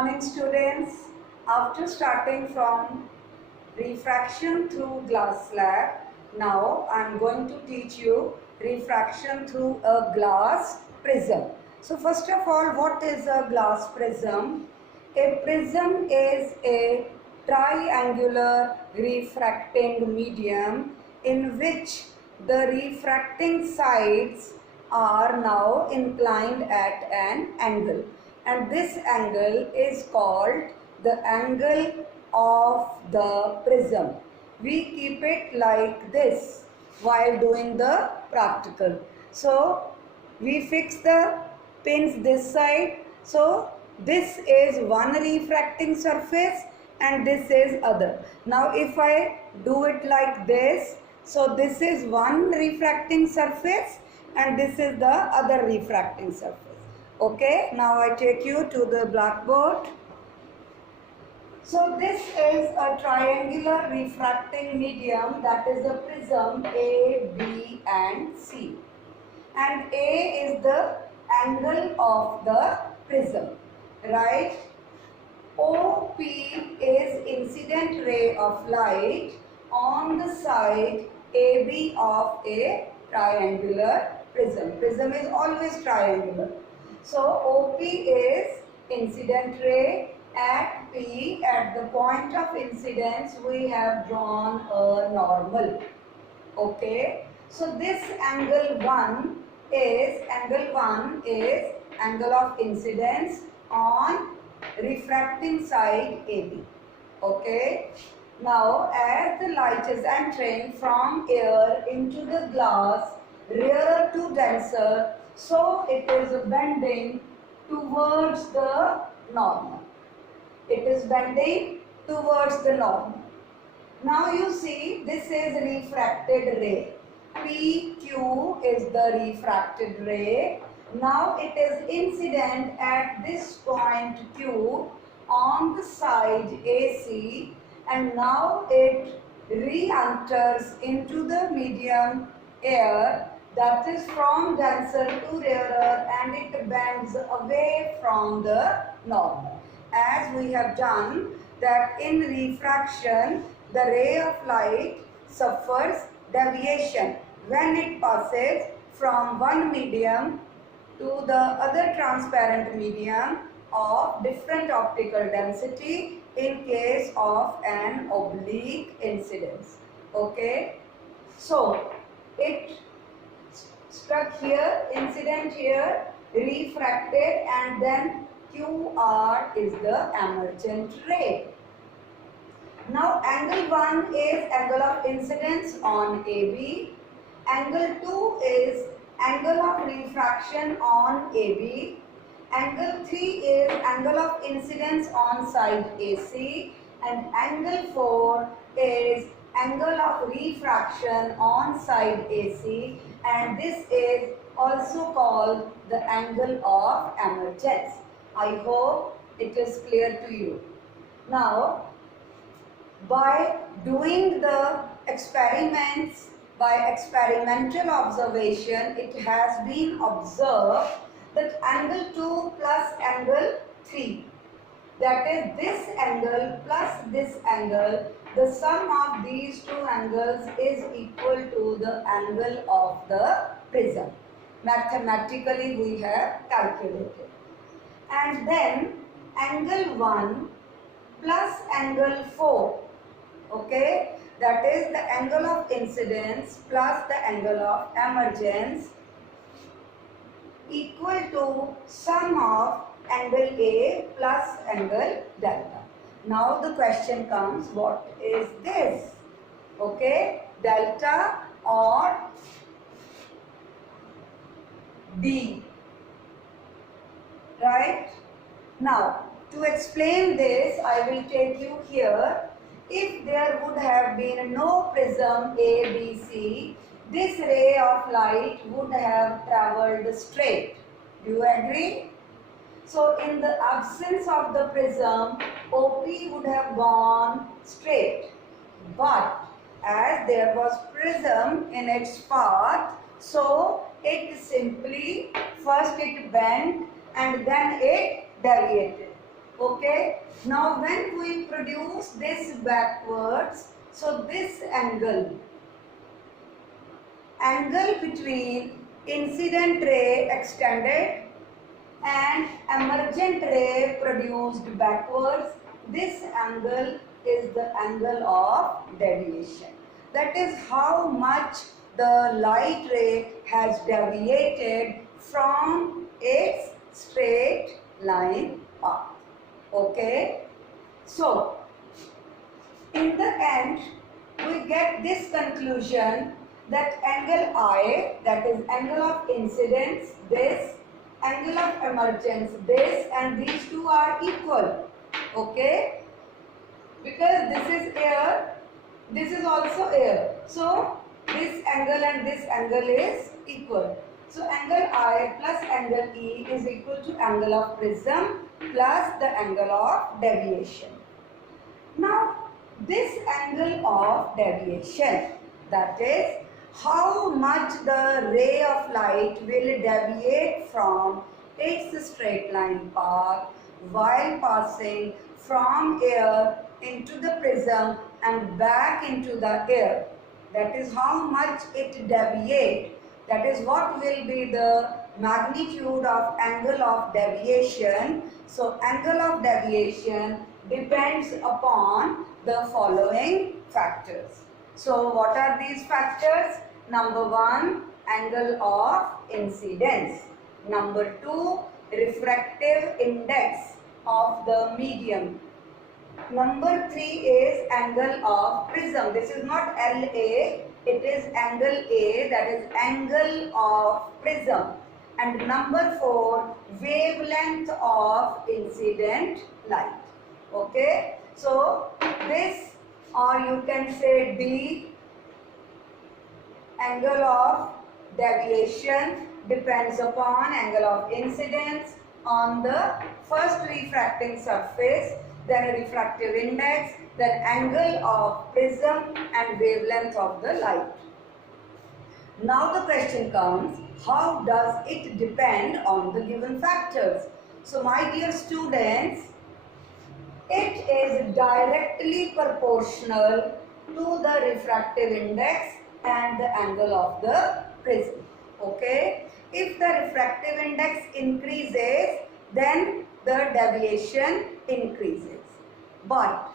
morning, students. After starting from refraction through glass slab, now I am going to teach you refraction through a glass prism. So first of all, what is a glass prism? A prism is a triangular refracting medium in which the refracting sides are now inclined at an angle, and this angle is called the angle of the prism. We keep it like this while doing the practical. So we fix the pins this side. So this is one refracting surface and this is other. Now if I do it like this, so this is one refracting surface and this is the other refracting surface. Okay, now I take you to the blackboard. So this is a triangular refracting medium, that is a prism A, B and C. And A is the angle of the prism, right? OP is incident ray of light on the side AB of a triangular prism. Prism is always triangular. So OP is incident ray. At P, at the point of incidence, we have drawn a normal. Okay. So this angle 1 is angle of incidence on refracting side AB. Okay. Now as the light is entering from air into the glass, rarer to denser, so it is bending towards the normal. It is bending towards the normal. Now you see, this is refracted ray. PQ is the refracted ray. Now it is incident at this point Q on the side AC, and now it re-enters into the medium air, that is from denser to rarer, and it bends away from the normal. As we have done that in refraction, the ray of light suffers deviation when it passes from one medium to the other transparent medium of different optical density in case of an oblique incidence. Okay, so it struck here, incident here, refracted, and then QR is the emergent ray. Now angle 1 is angle of incidence on AB. Angle 2 is angle of refraction on AB. Angle 3 is angle of incidence on side AC. And angle 4 is angle of refraction on side AC. And this is also called the angle of emergence. I hope it is clear to you. Now, by doing the experiments, by experimental observation, it has been observed that angle 2 plus angle 3, that is this angle plus this angle, the sum of these two angles is equal to the angle of the prism. Mathematically we have calculated. And then angle 1 plus angle 4, okay, that is the angle of incidence plus the angle of emergence, equal to sum of angle A plus angle delta. Now the question comes, what is this? Okay, delta or D? Right? Now, to explain this, I will take you here. If there would have been no prism ABC, this ray of light would have travelled straight. Do you agree? So, in the absence of the prism, OP would have gone straight. But as there was prism in its path, so it simply, first it bent and then it deviated. Okay. Now when we produce this backwards, so this angle between incident ray extended and emergent ray produced backwards, this angle is the angle of deviation. That is how much the light ray has deviated from its straight line path. Okay. So, in the end, we get this conclusion that angle I, that is angle of incidence, this, angle of emergence, this, and these two are equal. Okay? Because this is air, this is also air. So, this angle and this angle is equal. So, angle I plus angle E is equal to angle of prism plus the angle of deviation. Now, this angle of deviation, that is how much the ray of light will deviate from its straight line path while passing from air into the prism and back into the air. That is how much it deviates. That is what will be the magnitude of angle of deviation. So, angle of deviation depends upon the following factors. So, what are these factors? Number 1, angle of incidence. Number 2, refractive index of the medium. Number 3 is angle of prism. This is not LA, it is angle A, that is angle of prism. And number 4, wavelength of incident light. Okay, so this, or you can say D, angle of deviation depends upon angle of incidence on the first refracting surface, then refractive index, then angle of prism and wavelength of the light. Now the question comes, how does it depend on the given factors? So my dear students, it is directly proportional to the refractive index and the angle of the prism. Okay? If the refractive index increases, then the deviation increases. But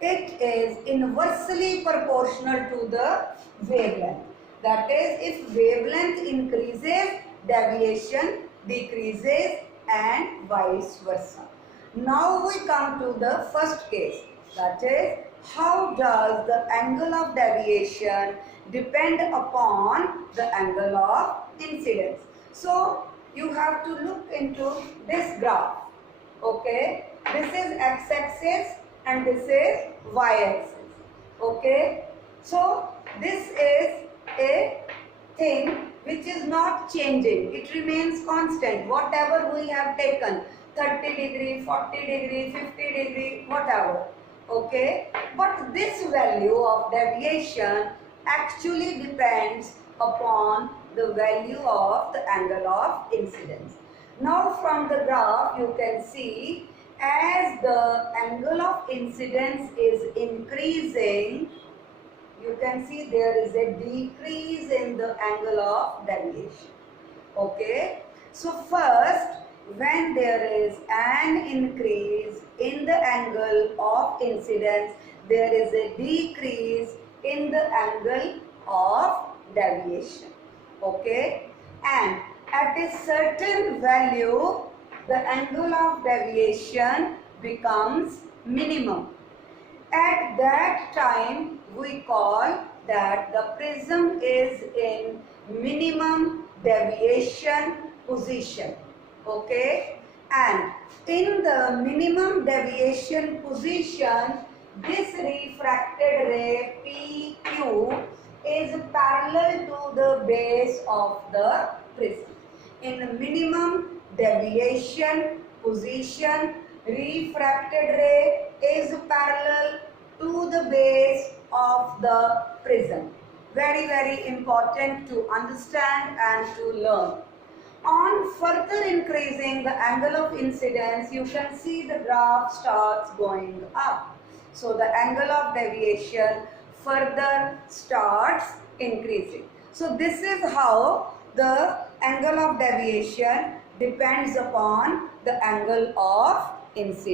it is inversely proportional to the wavelength. That is, if wavelength increases, deviation decreases and vice versa. Now we come to the first case, that is, how does the angle of deviation depend upon the angle of incidence? So, you have to look into this graph. Okay, this is x-axis and this is y-axis. Okay, so this is a thing which is not changing, it remains constant, whatever we have taken, 30 degree, 40 degree, 50 degree, whatever. Okay, but this value of deviation actually depends upon the value of the angle of incidence. Now from the graph you can see, as the angle of incidence is increasing, you can see there is a decrease in the angle of deviation. Okay, so first, when there is an increase in the angle of incidence, there is a decrease in the angle of deviation. Okay, and at a certain value, the angle of deviation becomes minimum. At that time, we call that the prism is in minimum deviation position. Okay, and in the minimum deviation position, this refracted ray PQ is parallel to the base of the prism. In the minimum deviation position, refracted ray is parallel to the base of the prism. Very, very important to understand and to learn. On further increasing the angle of incidence, you can see the graph starts going up. So the angle of deviation further starts increasing. So this is how the angle of deviation depends upon the angle of incidence.